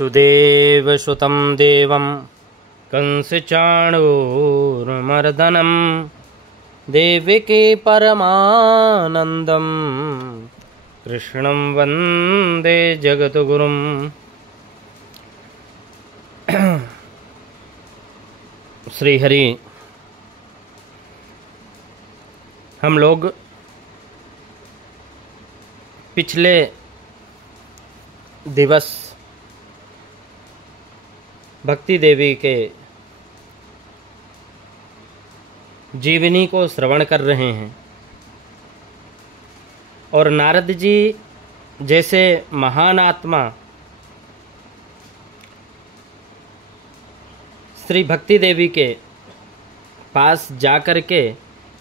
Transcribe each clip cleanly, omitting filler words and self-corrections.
वसुदेवसुतं देवं कंसचाणूरमर्दनं देवकी परमानन्दं कृष्णं वन्दे जगद्गुरुं। श्री हरि। हम लोग पिछले दिवस भक्ति देवी के जीवनी को श्रवण कर रहे हैं और नारद जी जैसे महान आत्मा श्री भक्ति देवी के पास जाकर के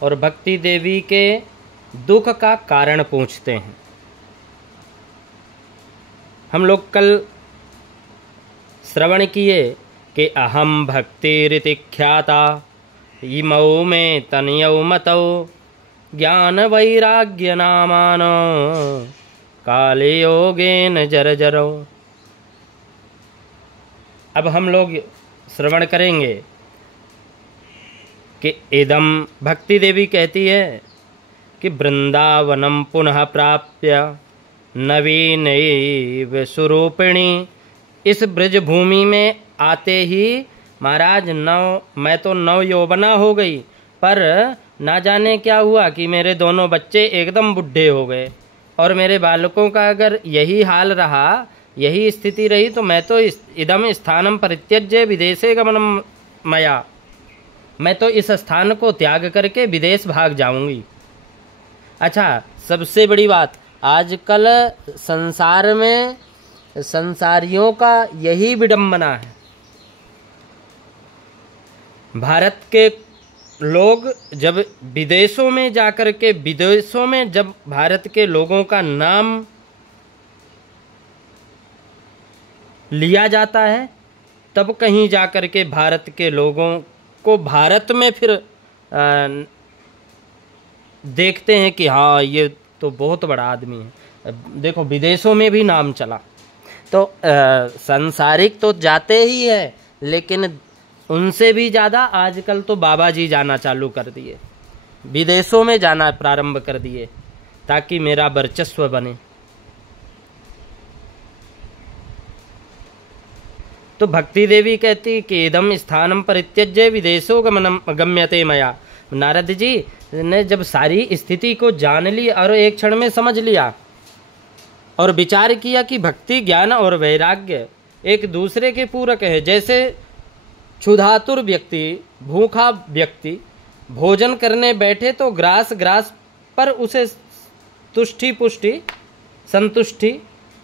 और भक्ति देवी के दुख का कारण पूछते हैं। हम लोग कल श्रवण किए कि अहम भक्तिरिति ख्याता इमौ में तनयौ मतौ ज्ञान वैराग्य नामानो काले योगेन जर्जरौ। अब हम लोग श्रवण करेंगे कि इदम भक्ति देवी कहती है कि वृंदावनम पुनः प्राप्य नवीनैव स्वरूपिणी। इस ब्रज भूमि में आते ही महाराज मैं तो नव यौवना हो गई, पर ना जाने क्या हुआ कि मेरे दोनों बच्चे एकदम बुढ़े हो गए और मेरे बालकों का अगर यही हाल रहा, यही स्थिति रही तो मैं तो इदम स्थानम परित्यज्य विदेशे गमनम मया, मैं तो इस स्थान को त्याग करके विदेश भाग जाऊंगी। अच्छा, सबसे बड़ी बात, आजकल संसार में संसारियों का यही विडंबना है। भारत के लोग जब विदेशों में जाकर के विदेशों में जब भारत के लोगों का नाम लिया जाता है, तब कहीं जाकर के भारत के लोगों को भारत में फिर देखते हैं कि हाँ ये तो बहुत बड़ा आदमी है। देखो विदेशों में भी नाम चला तो सांसारिक तो जाते ही है, लेकिन उनसे भी ज़्यादा आजकल तो बाबा जी जाना चालू कर दिए, विदेशों में जाना प्रारंभ कर दिए ताकि मेरा वर्चस्व बने। तो भक्ति देवी कहती कि इदम स्थानम परित्यज्य विदेशो गम्यते मया। नारद जी ने जब सारी स्थिति को जान ली और एक क्षण में समझ लिया और विचार किया कि भक्ति, ज्ञान और वैराग्य एक दूसरे के पूरक है। जैसे क्षुधातुर व्यक्ति, भूखा व्यक्ति भोजन करने बैठे तो ग्रास पर उसे तुष्टि पुष्टि संतुष्टि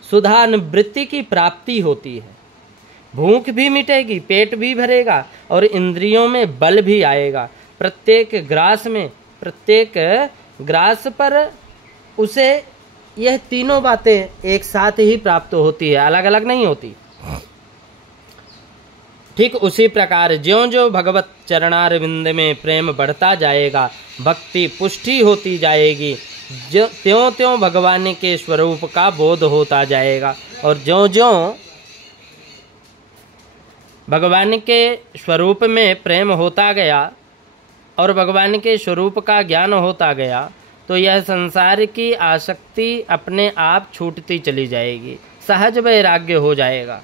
सुधा निवृत्ति की प्राप्ति होती है। भूख भी मिटेगी, पेट भी भरेगा और इंद्रियों में बल भी आएगा। प्रत्येक ग्रास पर उसे यह तीनों बातें एक साथ ही प्राप्त होती है, अलग अलग नहीं होती। ठीक उसी प्रकार ज्यों ज्यों भगवत चरणारविंद में प्रेम बढ़ता जाएगा, भक्ति पुष्टि होती जाएगी, त्यों त्यों भगवान के स्वरूप का बोध होता जाएगा। और ज्यों ज्यों भगवान के स्वरूप में प्रेम होता गया और भगवान के स्वरूप का ज्ञान होता गया तो यह संसार की आसक्ति अपने आप छूटती चली जाएगी, सहज वैराग्य हो जाएगा।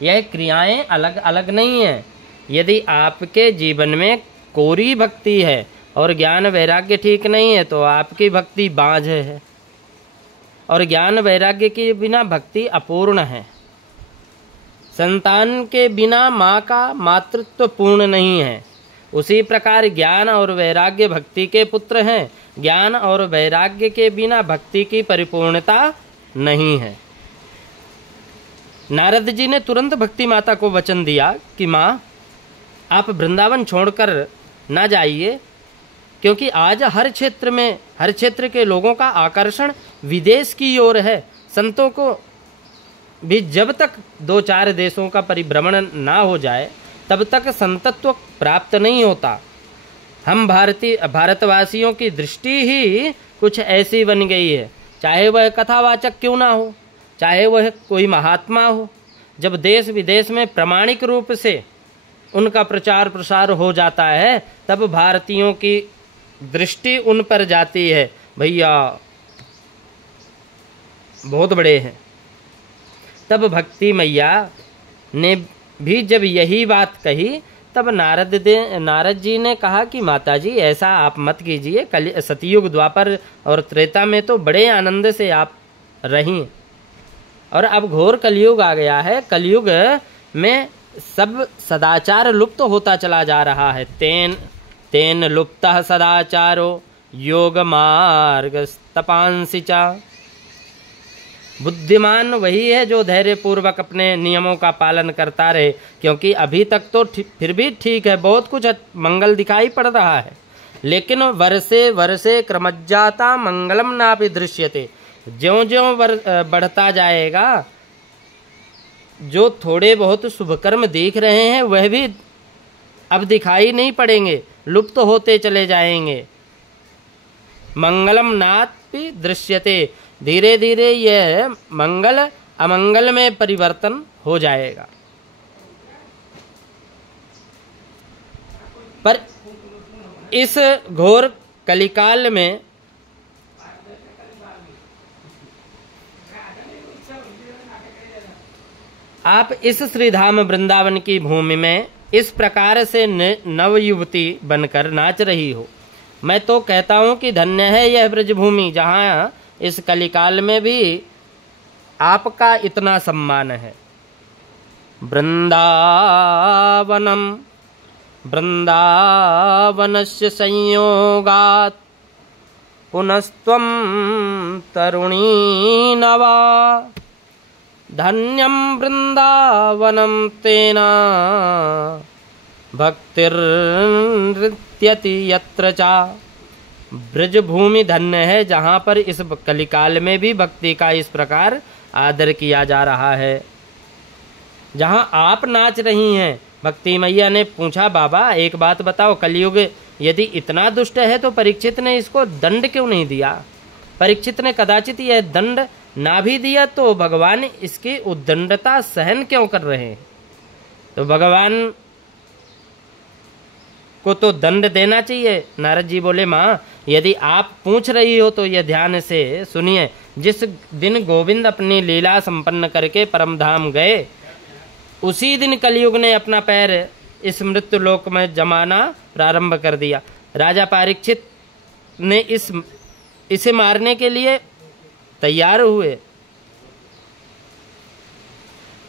यह क्रियाएं अलग अलग नहीं है। यदि आपके जीवन में कोरी भक्ति है और ज्ञान वैराग्य ठीक नहीं है तो आपकी भक्ति बांझ है और ज्ञान वैराग्य के बिना भक्ति अपूर्ण है। संतान के बिना माँ का मातृत्व पूर्ण नहीं है। उसी प्रकार ज्ञान और वैराग्य भक्ति के पुत्र हैं। ज्ञान और वैराग्य के बिना भक्ति की परिपूर्णता नहीं है। नारद जी ने तुरंत भक्ति माता को वचन दिया कि माँ, आप वृंदावन छोड़कर ना जाइए, क्योंकि आज हर क्षेत्र के लोगों का आकर्षण विदेश की ओर है। संतों को भी जब तक 2-4 देशों का परिभ्रमण ना हो जाए तब तक संतत्व प्राप्त नहीं होता। हम भारतवासियों की दृष्टि ही कुछ ऐसी बन गई है, चाहे वह कथावाचक क्यों ना हो, चाहे वह कोई महात्मा हो, जब देश विदेश में प्रामाणिक रूप से उनका प्रचार प्रसार हो जाता है, तब भारतीयों की दृष्टि उन पर जाती है, भैया बहुत बड़े हैं। तब भक्ति मैया ने भी जब यही बात कही, तब नारद जी ने कहा कि माता जी ऐसा आप मत कीजिए, सतयुग द्वापर और त्रेता में तो बड़े आनंद से आप रहीं, और अब घोर कलयुग आ गया है। कलयुग में सब सदाचार लुप्त होता चला जा रहा है। तेन लुप्तः सदाचारो योग मार्ग तपांसि चा। बुद्धिमान वही है जो धैर्य पूर्वक अपने नियमों का पालन करता रहे, क्योंकि अभी तक तो फिर भी ठीक है, बहुत कुछ मंगल दिखाई पड़ रहा है, लेकिन वर्षे वर्षे क्रमज्जाता मंगलम नापि दृश्यते। ज्यों ज्यों बढ़ता जाएगा, जो थोड़े बहुत शुभ कर्म देख रहे हैं वह भी अब दिखाई नहीं पड़ेंगे, लुप्त होते चले जाएंगे। मंगलम नापि दृश्यते, धीरे धीरे यह मंगल अमंगल में परिवर्तन हो जाएगा। पर इस घोर कलिकाल में आप इस श्रीधाम वृंदावन की भूमि में इस प्रकार से नव युवती बनकर नाच रही हो। मैं तो कहता हूं कि धन्य है यह ब्रजभूमि, जहां इस कलिकाल में भी आपका इतना सम्मान है। वृंदावनम वृंदावनस्य संयोगात् पुनस्त्वं तरुणी नवा। धन्यं वृंदावनं तेना भक्तिर्नृत्यति यत्र चा। ब्रजभूमि धन्य है जहाँ पर इस कलिकाल में भी भक्ति का इस प्रकार आदर किया जा रहा है, जहाँ आप नाच रही हैं। भक्ति मैया ने पूछा, बाबा एक बात बताओ, कलयुग यदि इतना दुष्ट है तो परीक्षित ने इसको दंड क्यों नहीं दिया? परीक्षित ने कदाचित यह दंड ना भी दिया तो भगवान इसकी उद्दंडता सहन क्यों कर रहे हैं? तो भगवान को तो दंड देना चाहिए। नारद जी बोले, माँ यदि आप पूछ रही हो तो यह ध्यान से सुनिए। जिस दिन गोविंद अपनी लीला संपन्न करके परम धाम गए, उसी दिन कलयुग ने अपना पैर इस मृत्यु लोक में जमाना प्रारंभ कर दिया। राजा परीक्षित ने इसे मारने के लिए तैयार हुए,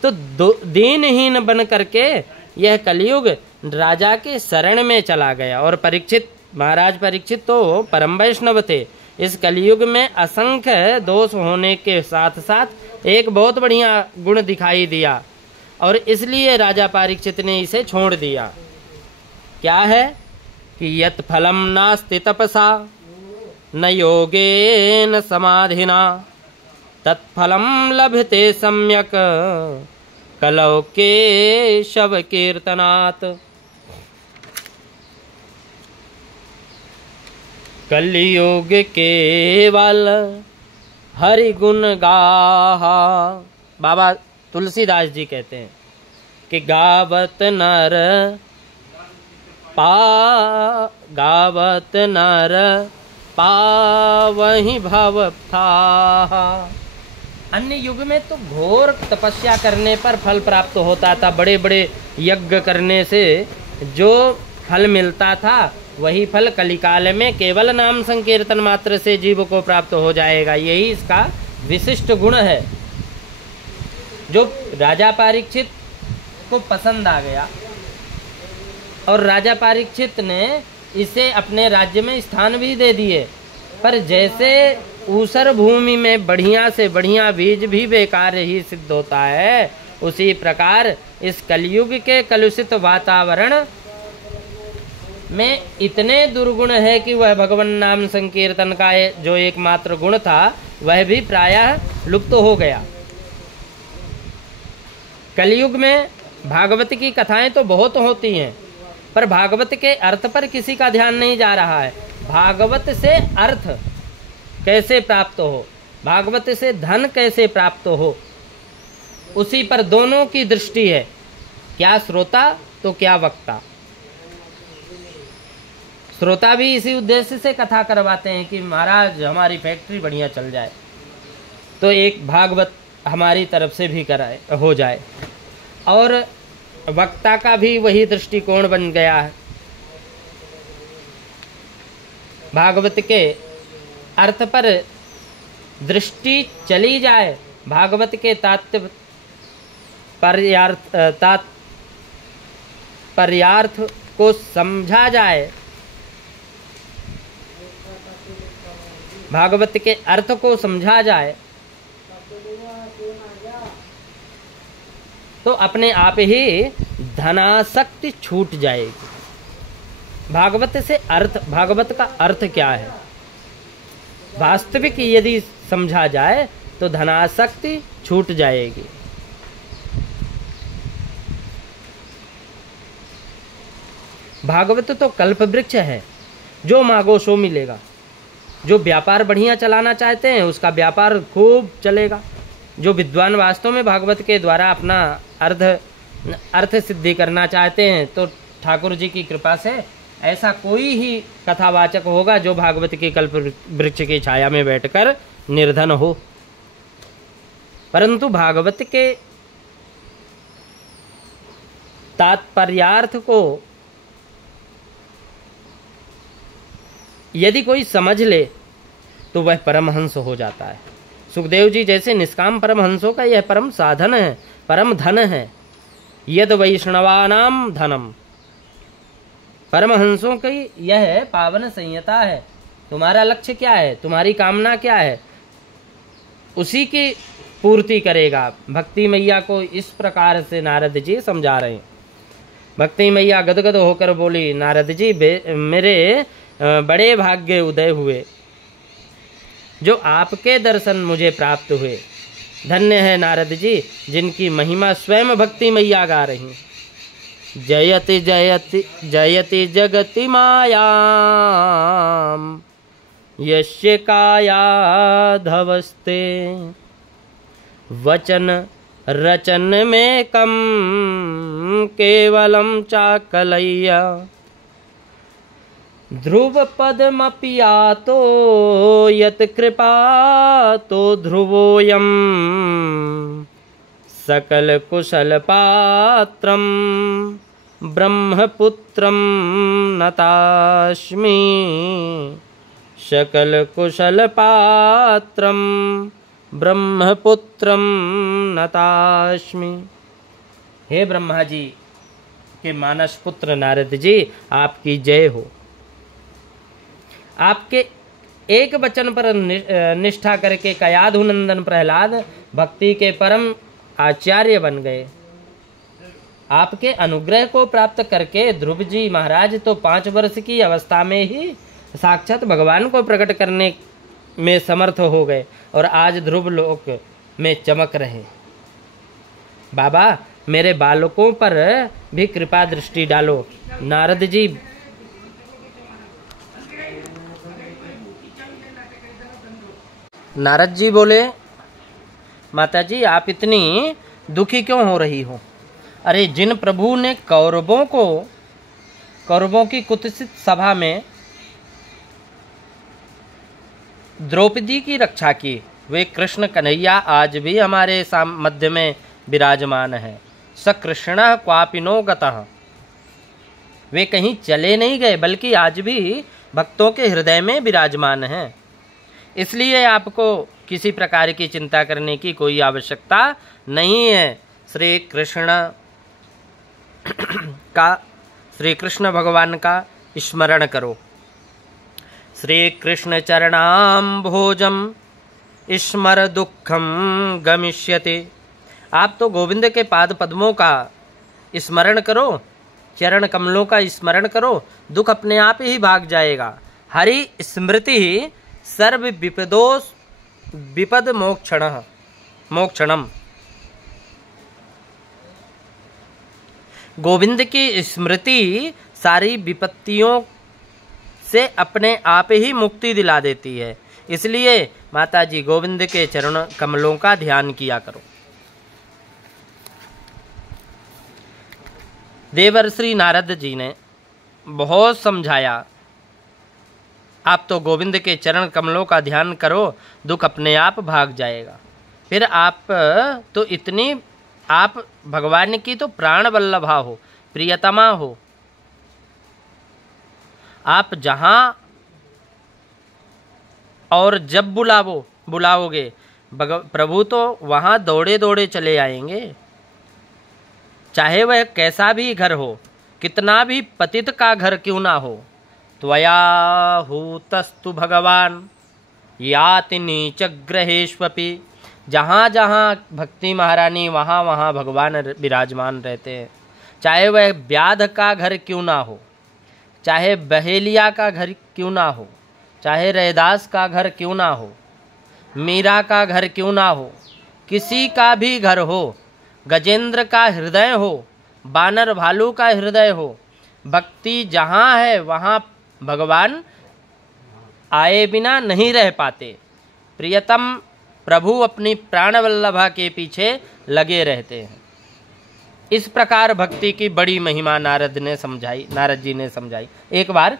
तो दीनहीन बन करके यह कलयुग राजा के शरण में चला गया। और परीक्षित, महाराज परीक्षित तो परम वैष्णव थे। इस कलयुग में असंख्य दोष होने के साथ साथ एक बहुत बढ़िया गुण दिखाई दिया, और इसलिए राजा परीक्षित ने इसे छोड़ दिया। क्या है कि यत् फलम नास्ति तपसा न योगेन समाधिना तत्फलम लभते सम्यक कलौ केशव कीर्तनात्। कलियुग केवल हरि गुण गाहा। बाबा तुलसीदास जी कहते हैं कि गावत नर पावहि भव था। अन्य युग में तो घोर तपस्या करने पर फल प्राप्त होता था, बड़े बड़े यज्ञ करने से जो फल मिलता था वही फल कलिकाल में केवल नाम संकीर्तन मात्र से जीव को प्राप्त हो जाएगा। यही इसका विशिष्ट गुण है, जो राजा परीक्षित को पसंद आ गया, और राजा परीक्षित ने इसे अपने राज्य में स्थान भी दे दिए। पर जैसे ऊसर भूमि में बढ़िया से बढ़िया बीज भी बेकार ही सिद्ध होता है, उसी प्रकार इस कलयुग के कलुषित वातावरण में इतने दुर्गुण है कि वह भगवान नाम संकीर्तन का जो एकमात्र गुण था वह भी प्रायः लुप्त हो गया। कलयुग में भागवत की कथाएं तो बहुत होती हैं, पर भागवत के अर्थ पर किसी का ध्यान नहीं जा रहा है। भागवत से अर्थ कैसे प्राप्त हो, भागवत से धन कैसे प्राप्त हो, उसी पर दोनों की दृष्टि है, क्या श्रोता तो क्या वक्ता। श्रोता भी इसी उद्देश्य से कथा करवाते हैं कि महाराज हमारी फैक्ट्री बढ़िया चल जाए, तो एक भागवत हमारी तरफ से भी कराए हो जाए, और वक्ता का भी वही दृष्टिकोण बन गया है। भागवत के अर्थ पर दृष्टि चली जाए, भागवत के तात्पर्यार्थ को समझा जाए, भागवत के अर्थ को समझा जाए, तो अपने आप ही धनासक्ति छूट जाएगी। भागवत से अर्थ, भागवत का अर्थ क्या है, वास्तविक यदि समझा जाए तो धनासक्ति छूट जाएगी। भागवत तो कल्प वृक्ष है, जो मांगो सो मिलेगा। जो व्यापार बढ़िया चलाना चाहते हैं उसका व्यापार खूब चलेगा। जो विद्वान वास्तव में भागवत के द्वारा अपना अर्थ सिद्धि करना चाहते हैं, तो ठाकुर जी की कृपा से ऐसा कोई ही कथावाचक होगा जो भागवत के कल्प वृक्ष की छाया में बैठकर निर्धन हो। परंतु भागवत के तात्पर्यार्थ को यदि कोई समझ ले तो वह परमहंस हो जाता है। सुखदेव जी जैसे निष्काम परमहंसों का यह परम साधन है, परम धन है। यद वैष्णवानाम धनम, परमहंसों की यह पावन संहिता है। तुम्हारा लक्ष्य क्या है, तुम्हारी कामना क्या है, उसी की पूर्ति करेगा। भक्ति मैया को इस प्रकार से नारद जी समझा रहे हैं। भक्ति मैया गदगद होकर बोली, नारद जी मेरे बड़े भाग्य उदय हुए जो आपके दर्शन मुझे प्राप्त हुए। धन्य है नारद जी जिनकी महिमा स्वयं भक्ति मैया गा रही। जयति जयति जयति जगति मायाम यस्य कायाधवस्ते वचन रचन में कम केवलम चाकलय्या ध्रुव पदमपियातो यत कृपा तो ध्रुवोयम सकल कुशल पात्रम ब्रह्मपुत्रम नतास्मि सकल कुशल पात्रम ब्रह्मपुत्रम नतास्मि। हे ब्रह्मा जी के मानस पुत्र नारद जी, आपकी जय हो। आपके एक वचन पर निष्ठा करके कयाधुनंदन प्रहलाद भक्ति के परम आचार्य बन गए। आपके अनुग्रह को प्राप्त करके ध्रुव जी महाराज तो 5 वर्ष की अवस्था में ही साक्षात भगवान को प्रकट करने में समर्थ हो गए और आज ध्रुव लोक में चमक रहे। बाबा मेरे बालकों पर भी कृपा दृष्टि डालो। नारद जी बोले, माता जी आप इतनी दुखी क्यों हो रही हो? अरे जिन प्रभु ने कौरवों की कुत्सित सभा में द्रौपदी की रक्षा की, वे कृष्ण कन्हैया आज भी हमारे मध्य में विराजमान है। स कृष्ण क्वापिनो गतः, वे कहीं चले नहीं गए बल्कि आज भी भक्तों के हृदय में विराजमान हैं। इसलिए आपको किसी प्रकार की चिंता करने की कोई आवश्यकता नहीं है। श्री कृष्ण भगवान का स्मरण करो। श्री कृष्ण चरणाम्भोजम स्मर दुखम गमिष्यते। आप तो गोविंद के पाद पद्मों का स्मरण करो, चरण कमलों का स्मरण करो, दुख अपने आप ही भाग जाएगा। हरि स्मृति ही सर्व विपद मोक्षणम। गोविंद की स्मृति सारी विपत्तियों से अपने आप ही मुक्ति दिला देती है। इसलिए माता जी गोविंद के चरण कमलों का ध्यान किया करो। देवर्षि नारद जी ने बहुत समझाया, आप तो गोविंद के चरण कमलों का ध्यान करो, दुख अपने आप भाग जाएगा। फिर आप तो इतनी, आप भगवान की तो प्राण वल्लभा हो, प्रियतमा हो, आप जहाँ और जब बुलाओगे प्रभु तो वहाँ दौड़े दौड़े चले आएंगे, चाहे वह कैसा भी घर हो, कितना भी पतित का घर क्यों ना हो। त्वया हूतस्तु भगवान याति नीच ग्रहेष्वपि, जहाँ जहाँ भक्ति महारानी वहाँ वहाँ भगवान विराजमान रहते हैं। चाहे वह व्याध का घर क्यों ना हो, चाहे बहेलिया का घर क्यों ना हो, चाहे रैदास का घर क्यों ना हो, मीरा का घर क्यों ना हो, किसी का भी घर हो, गजेंद्र का हृदय हो, बानर भालू का हृदय हो, भक्ति जहाँ है वहाँ भगवान आए बिना नहीं रह पाते। प्रियतम प्रभु अपनी प्राणवल्लभा के पीछे लगे रहते हैं। इस प्रकार भक्ति की बड़ी महिमा नारद जी ने समझाई। एक बार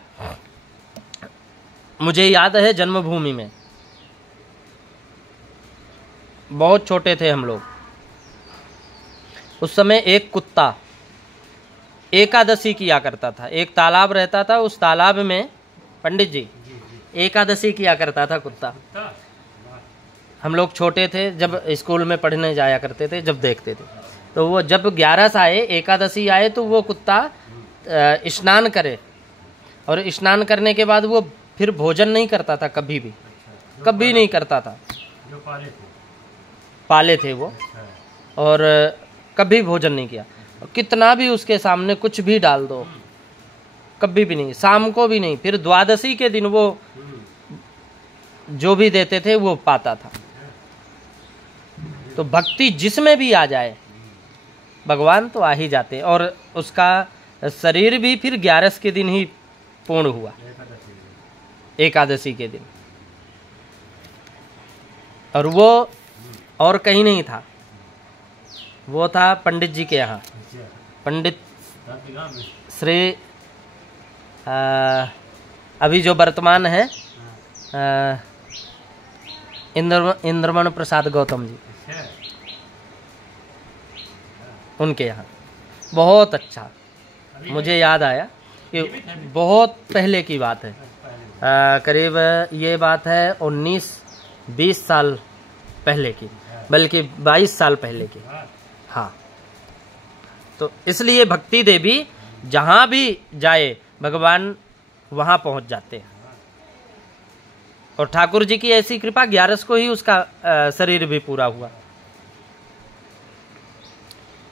मुझे याद है, जन्मभूमि में बहुत छोटे थे हम लोग, उस समय एक कुत्ता एकादशी किया करता था। एक तालाब रहता था, उस तालाब में पंडित जी एकादशी किया करता था कुत्ता। हम लोग छोटे थे, जब स्कूल में पढ़ने जाया करते थे, जब देखते थे तो वो जब 11 आए, एकादशी आए, तो वो कुत्ता स्नान करे, और स्नान करने के बाद वो फिर भोजन नहीं करता था, कभी नहीं करता था। जो पाले थे वो, और कभी भोजन नहीं किया। कितना भी उसके सामने कुछ भी डाल दो, कभी भी नहीं, शाम को भी नहीं। फिर द्वादशी के दिन वो जो भी देते थे वो पाता था। तो भक्ति जिसमें भी आ जाए भगवान तो आ ही जाते। और उसका शरीर भी फिर 11 के दिन ही पूर्ण हुआ, एकादशी के दिन। और वो और कहीं नहीं था, वो था पंडित जी के यहाँ। पंडित श्री अभी जो वर्तमान है इंद्रमण प्रसाद गौतम जी, उनके यहाँ। बहुत अच्छा, मुझे याद आया कि बहुत पहले की बात है, करीब ये बात है 19-20 साल पहले की, बल्कि 22 साल पहले की। हाँ, तो इसलिए भक्ति देवी जहाँ भी जाए भगवान वहाँ पहुँच जाते हैं। और ठाकुर जी की ऐसी कृपा, 11 को ही उसका शरीर भी पूरा हुआ।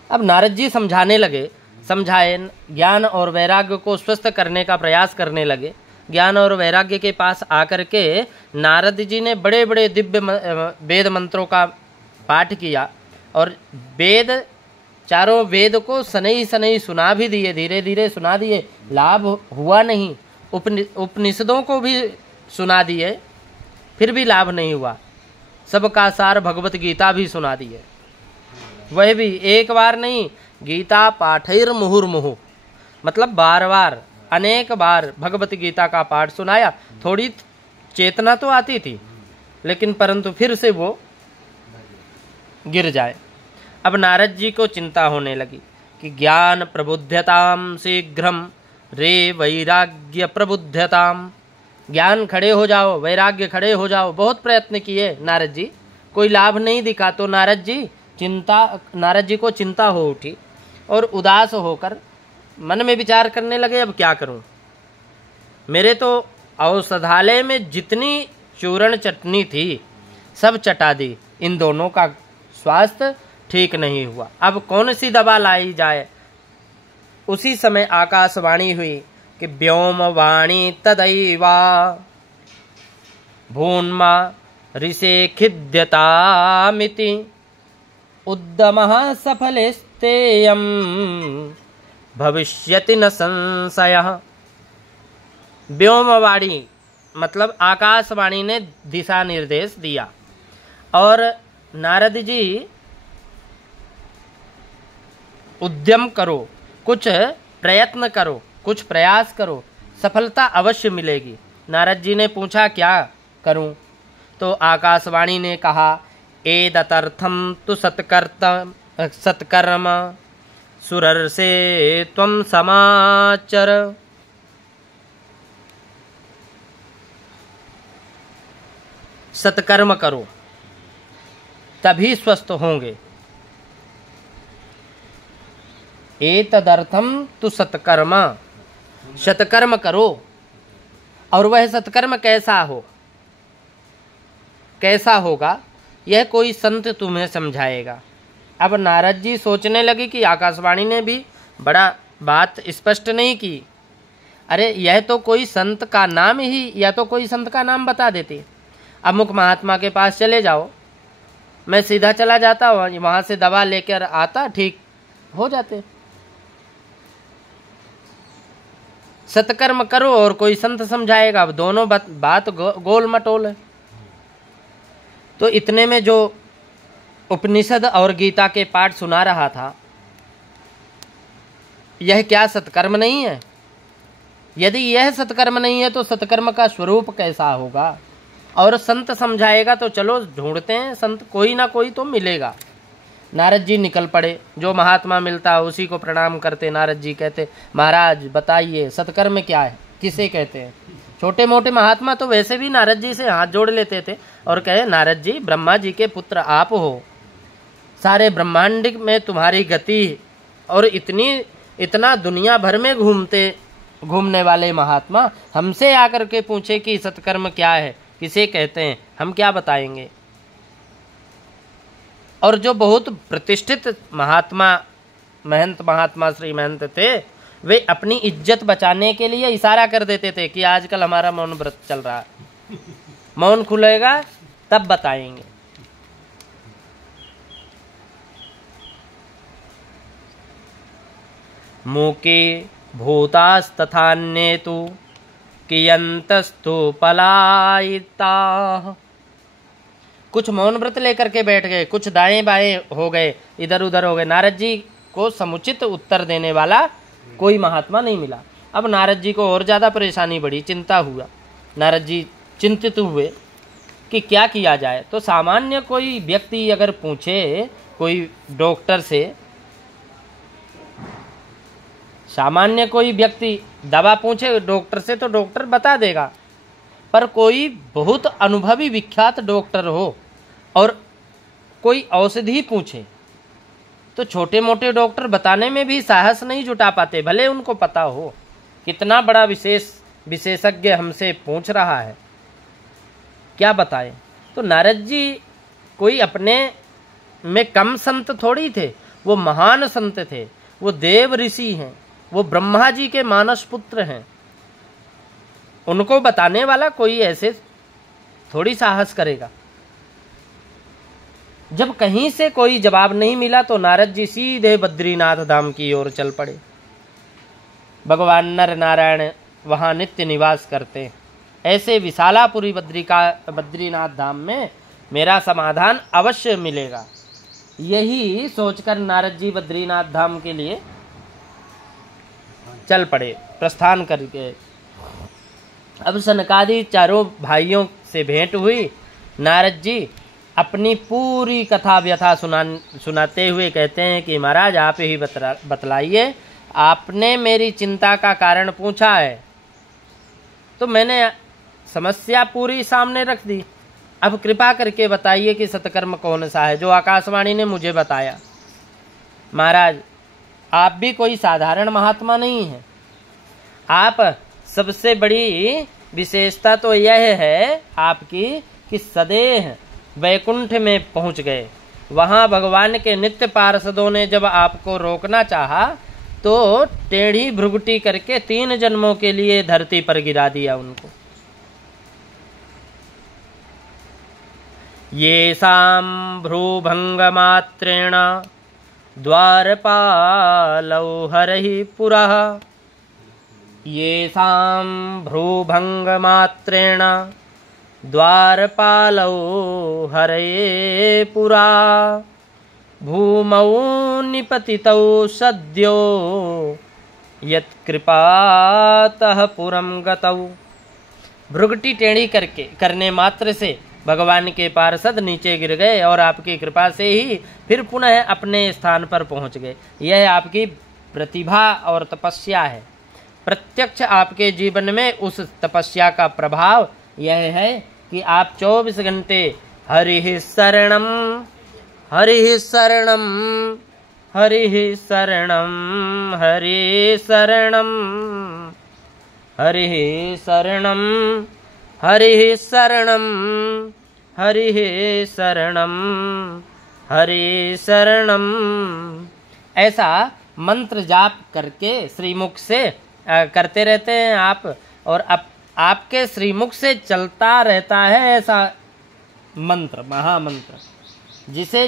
अब नारद जी समझाए, ज्ञान और वैराग्य को स्वस्थ करने का प्रयास करने लगे। ज्ञान और वैराग्य के पास आकर के नारद जी ने बड़े बड़े दिव्य वेद मंत्रों का पाठ किया, और चारों वेद को सनई सुना भी दिए, धीरे धीरे सुना दिए। लाभ हुआ नहीं। उपनिषदों को भी सुना दिए, फिर भी लाभ नहीं हुआ। सबका सार भगवत गीता भी सुना दिए, वह भी एक बार नहीं। गीता पाठैर मुहुर्मुहु, मतलब बार बार, अनेक बार भगवत गीता का पाठ सुनाया। थोड़ी चेतना तो आती थी, लेकिन परंतु फिर से वो गिर जाए। अब नारद जी को चिंता होने लगी कि ज्ञान प्रबुद्धताम शीघ्रम रे वैराग्य प्रबुद्धताम। ज्ञान खड़े हो जाओ, वैराग्य खड़े हो जाओ। बहुत प्रयत्न किए नारद जी, कोई लाभ नहीं दिखा। तो नारद जी को चिंता हो उठी, और उदास होकर मन में विचार करने लगे, अब क्या करूं। मेरे तो औषधालय में जितनी चूर्ण चटनी थी सब चटा दी, इन दोनों का स्वास्थ्य ठीक नहीं हुआ। अब कौन सी दवा लाई जाए। उसी समय आकाशवाणी हुई कि व्योम वाणी तदैवा भून्मा ऋषे खिद्यतामिति उद्यमः सफलेस्तेयं भविष्यति न संशयः। व्योमवाणी मतलब आकाशवाणी ने दिशा निर्देश दिया, और नारद जी उद्यम करो, कुछ प्रयत्न करो, कुछ प्रयास करो, सफलता अवश्य मिलेगी। नारद जी ने पूछा क्या करूं? तो आकाशवाणी ने कहा, एदतर्थम तु सत्कर्म सुरर्षे त्वं समाचर। सत्कर्म करो तभी स्वस्थ होंगे। एतदर्थम तु सत्कर्म, सत्कर्म करो। और वह सत्कर्म कैसा हो, कैसा होगा, यह कोई संत तुम्हें समझाएगा। अब नारद जी सोचने लगे कि आकाशवाणी ने भी बड़ा बात स्पष्ट नहीं की। अरे यह तो कोई संत का नाम ही, या तो कोई संत का नाम बता देते, अमुक महात्मा के पास चले जाओ, मैं सीधा चला जाता, वहां से दवा लेकर आता, ठीक हो जाते। सत्कर्म करो और कोई संत समझाएगा, अब दोनों बात गोल मटोल है। तो इतने में जो उपनिषद और गीता के पाठ सुना रहा था, यह क्या सत्कर्म नहीं है? यदि यह सत्कर्म नहीं है तो सत्कर्म का स्वरूप कैसा होगा? और संत समझाएगा तो चलो ढूंढते हैं संत, कोई ना कोई तो मिलेगा। नारद जी निकल पड़े, जो महात्मा मिलता उसी को प्रणाम करते। नारद जी कहते, महाराज बताइए सत्कर्म क्या है, किसे कहते हैं? छोटे मोटे महात्मा तो वैसे भी नारद जी से हाथ जोड़ लेते थे और कहे, नारद जी ब्रह्मा जी के पुत्र आप हो, सारे ब्रह्मांड में तुम्हारी गति, और इतना दुनिया भर में घूमने वाले महात्मा हमसे आकर के पूछे कि सत्कर्म क्या है, किसे कहते हैं, हम क्या बताएंगे? और जो बहुत प्रतिष्ठित महात्मा, महंत महात्मा श्री महंत थे, वे अपनी इज्जत बचाने के लिए इशारा कर देते थे कि आजकल हमारा मौन व्रत चल रहा है, मौन खुलेगा तब बताएंगे। मूके भूतास्तथान्ये तु कियंतस्तु पलायिता। कुछ मौन व्रत लेकर के बैठ गए, कुछ दाएं बाएं हो गए, इधर उधर हो गए। नारद जी को समुचित उत्तर देने वाला कोई महात्मा नहीं मिला। अब नारद जी को और ज़्यादा परेशानी बढ़ी, चिंता हुआ। नारद जी चिंतित हुए कि क्या किया जाए। तो सामान्य कोई व्यक्ति अगर पूछे कोई डॉक्टर से, सामान्य कोई व्यक्ति दवा पूछे डॉक्टर से तो डॉक्टर बता देगा, पर कोई बहुत अनुभवी विख्यात डॉक्टर हो और कोई औषधि पूछे तो छोटे मोटे डॉक्टर बताने में भी साहस नहीं जुटा पाते, भले उनको पता हो कितना बड़ा विशेषज्ञ हमसे पूछ रहा है, क्या बताएं। तो नारद जी कोई अपने में कम संत थोड़ी थे, वो महान संत थे, वो देव ऋषि हैं, वो ब्रह्मा जी के मानस पुत्र हैं। उनको बताने वाला कोई ऐसे थोड़ी साहस करेगा। जब कहीं से कोई जवाब नहीं मिला तो नारद जी सीधे बद्रीनाथ धाम की ओर चल पड़े। भगवान नर नारायण वहां नित्य निवास करते हैं। ऐसे विशालापुरी बद्रीनाथ धाम में मेरा समाधान अवश्य मिलेगा, यही सोचकर नारद जी बद्रीनाथ धाम के लिए चल पड़े, प्रस्थान करके। अब सनकादि चारों भाइयों से भेंट हुई। नारद जी अपनी पूरी कथा व्यथा सुनाते हुए कहते हैं कि महाराज आप ही बतलाइए, आपने मेरी चिंता का कारण पूछा है तो मैंने समस्या पूरी सामने रख दी। अब कृपा करके बताइए कि सत्कर्म कौन सा है जो आकाशवाणी ने मुझे बताया। महाराज आप भी कोई साधारण महात्मा नहीं हैं। आप सबसे बड़ी विशेषता तो यह है आपकी कि सदेह वैकुंठ में पहुंच गए। वहां भगवान के नित्य पार्षदों ने जब आपको रोकना चाहा तो टेढ़ी भ्रुगुटी करके 3 जन्मों के लिए धरती पर गिरा दिया उनको। येषां भ्रूभंगमात्रेण द्वारपालौ हरहि पुरः। येषां भ्रूभंगमात्रेण द्वारपालौ हरये पुरा। भूमौ निपतितौ सद्यो यत्कृपातः पुरं गतौ। भ्रुगटी टेढ़ी करने मात्र से भगवान के पार्षद नीचे गिर गए और आपकी कृपा से ही फिर पुनः अपने स्थान पर पहुंच गए। यह आपकी प्रतिभा और तपस्या है। प्रत्यक्ष आपके जीवन में उस तपस्या का प्रभाव यह है कि आप 24 घंटे हरिः शरणं हरिः शरणं हरिः शरणं हरिः शरणं हरिः शरणं हरिः शरणं हरिः शरणं हरिः शरणं ऐसा मंत्र जाप करके श्रीमुख से करते रहते हैं आप, और आपके श्रीमुख से चलता रहता है ऐसा मंत्र, महामंत्र, जिसे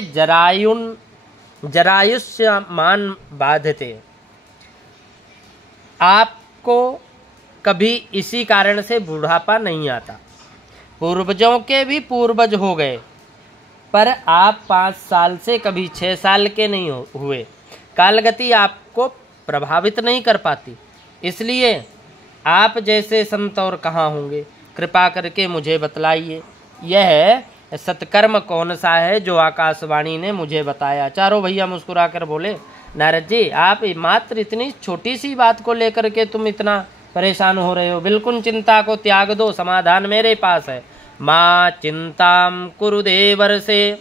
जरायुष्मान बाधते। आपको कभी इसी कारण से बुढ़ापा नहीं आता। पूर्वजों के भी पूर्वज हो गए, पर आप 5 साल से कभी 6 साल के नहीं हुए। कालगति आपको प्रभावित नहीं कर पाती, इसलिए आप जैसे संत और कहाँ होंगे। कृपा करके मुझे बतलाइए, यह सत्कर्म कौन सा है जो आकाशवाणी ने मुझे बताया। चारों भैया मुस्कुराकर बोले, नारद जी, आप मात्र इतनी छोटी सी बात को लेकर के तुम इतना परेशान हो रहे हो। बिल्कुल चिंता को त्याग दो, समाधान मेरे पास है। माँ चिंताम कुरु देवर्षे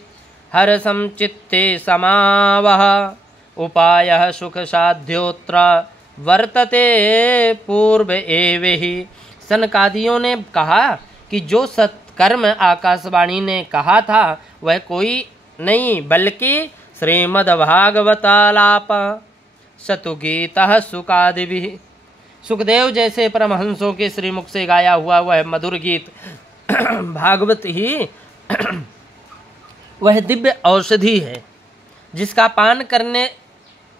हर्षं चित्ते समावह उपायः सुख साध्योत्र वर्तते पूर्व एव ही। सनकादियों ने कहा कि जो सत्कर्म आकाशवाणी ने कहा था वह कोई नहीं बल्कि श्रीमद्भागवतालाप सतुगीतः सुकादिभिः। सुखदेव जैसे परमहंसों के श्रीमुख से गाया हुआ वह मधुर गीत भागवत ही वह दिव्य औषधि है, जिसका पान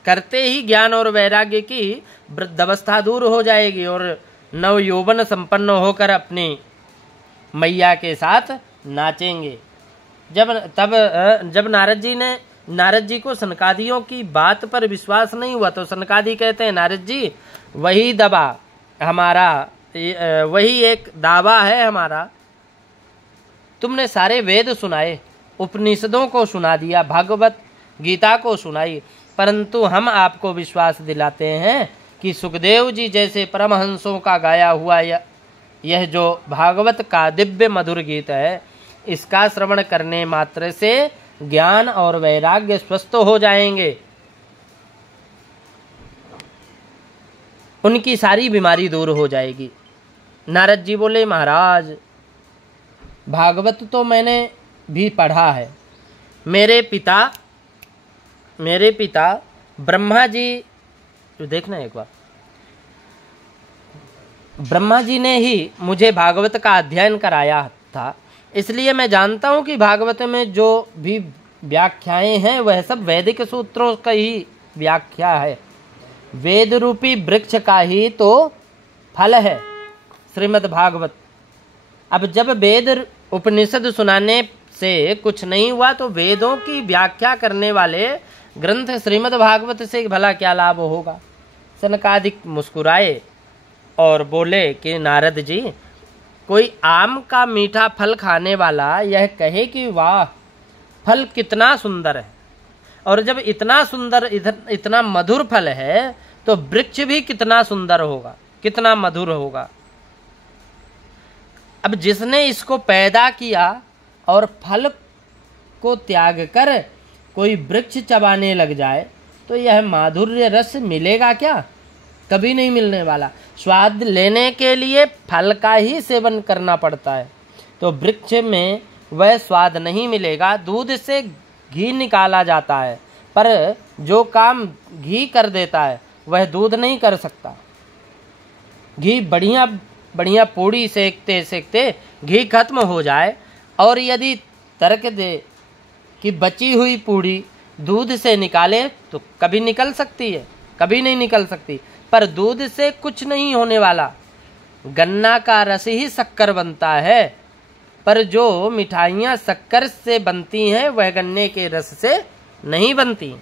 करते ही ज्ञान और वैराग्य की वृद्धावस्था दूर हो जाएगी और नव यौवन संपन्न होकर अपनी मैया के साथ नाचेंगे। जब नारद जी को सनकादियों की बात पर विश्वास नहीं हुआ तो सनकादि कहते हैं, नारद जी वही दबा हमारा, वही एक दावा है हमारा। तुमने सारे वेद सुनाए, उपनिषदों को सुना दिया, भागवत गीता को सुनाई, परंतु हम आपको विश्वास दिलाते हैं कि सुखदेव जी जैसे परमहंसों का गाया हुआ यह जो भागवत का दिव्य मधुर गीत है, इसका श्रवण करने मात्र से ज्ञान और वैराग्य स्वस्थ हो जाएंगे। उनकी सारी बीमारी दूर हो जाएगी। नारद जी बोले, महाराज भागवत तो मैंने भी पढ़ा है। मेरे पिता ब्रह्मा जी, तो देखना एक बार, ब्रह्मा जी ने ही मुझे भागवत का अध्ययन कराया था, इसलिए मैं जानता हूँ कि भागवत में जो भी व्याख्याएं हैं वह सब वैदिक सूत्रों का ही व्याख्या है। वेद रूपी वृक्ष का ही तो फल है श्रीमद् भागवत। अब जब वेद उपनिषद सुनाने से कुछ नहीं हुआ तो वेदों की व्याख्या करने वाले ग्रंथ श्रीमद् भागवत से भला क्या लाभ होगा। सनकादिक मुस्कुराए और बोले कि नारद जी, कोई आम का मीठा फल खाने वाला यह कहे कि वाह फल कितना सुंदर है, और जब इतना सुंदर इतना मधुर फल है तो वृक्ष भी कितना सुंदर होगा, कितना मधुर होगा। अब जिसने इसको पैदा किया और फल को त्याग कर कोई वृक्ष चबाने लग जाए तो यह माधुर्य रस मिलेगा क्या? कभी नहीं मिलने वाला। स्वाद लेने के लिए फल का ही सेवन करना पड़ता है, तो वृक्ष में वह स्वाद नहीं मिलेगा। दूध से घी निकाला जाता है, पर जो काम घी कर देता है वह दूध नहीं कर सकता। घी बढ़िया बढ़िया पूड़ी सेकते सेकते घी खत्म हो जाए और यदि तर्क दे कि बची हुई पूड़ी दूध से निकाले तो कभी निकल सकती है? कभी नहीं निकल सकती। पर दूध से कुछ नहीं होने वाला। गन्ना का रस ही शक्कर बनता है, पर जो मिठाइयाँ शक्कर से बनती हैं वह गन्ने के रस से नहीं बनती।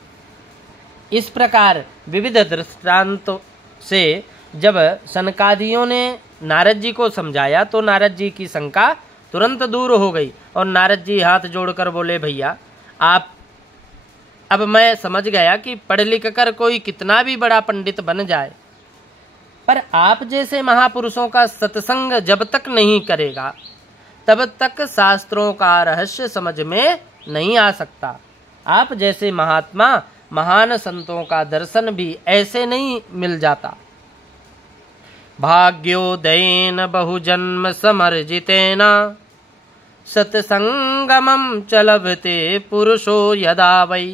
इस प्रकार विविध दृष्टांतों से जब सनकादियों ने नारद जी को समझाया तो नारद जी की शंका तुरंत दूर हो गई और नारद जी हाथ जोड़कर बोले, भैया आप, अब मैं समझ गया कि पढ़ लिख कर कोई कितना भी बड़ा पंडित बन जाए, पर आप जैसे महापुरुषों का सत्संग जब तक नहीं करेगा तब तक शास्त्रों का रहस्य समझ में नहीं आ सकता। आप जैसे महात्मा महान संतों का दर्शन भी ऐसे नहीं मिल जाता। भाग्योदयेन बहुजन्म समर्जितेन सत्संगमं च लभते पुरुषो यदा वै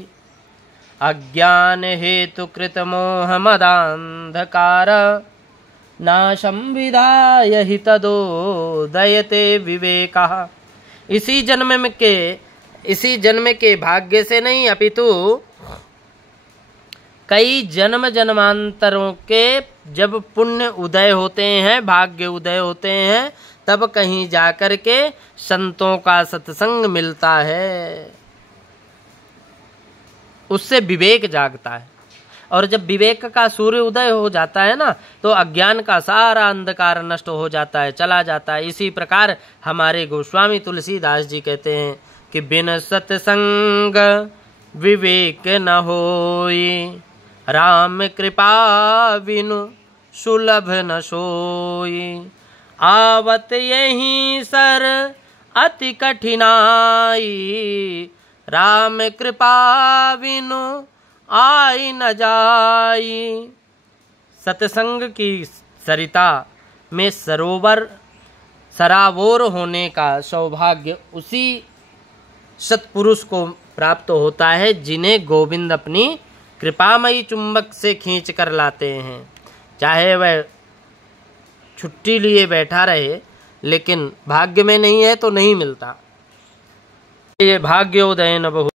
अज्ञान हेतु कृत मोह मदांधकार नाशं विधाय हि तदोदयते विवेकः। इसी जन्म के भाग्य से नहीं अपितु कई जन्म जन्मांतरों के जब पुण्य उदय होते हैं, भाग्य उदय होते हैं, तब कहीं जाकर के संतों का सत्संग मिलता है, उससे विवेक जागता है। और जब विवेक का सूर्य उदय हो जाता है ना, तो अज्ञान का सारा अंधकार नष्ट हो जाता है, चला जाता है। इसी प्रकार हमारे गोस्वामी तुलसीदास जी कहते हैं कि बिन सत्संग विवेक न होई, राम कृपा बिनु सुलभ न सोई, आवत यही सर अति कठिनाई, राम कृपा बिनु आई न जाई। सत्संग की सरिता में सराबोर होने का सौभाग्य उसी सत्पुरुष को प्राप्त होता है जिन्हें गोविंद अपनी कृपामयी चुंबक से खींच कर लाते हैं। चाहे वह छुट्टी लिए बैठा रहे, लेकिन भाग्य में नहीं है तो नहीं मिलता। ये भाग्योदयन बहु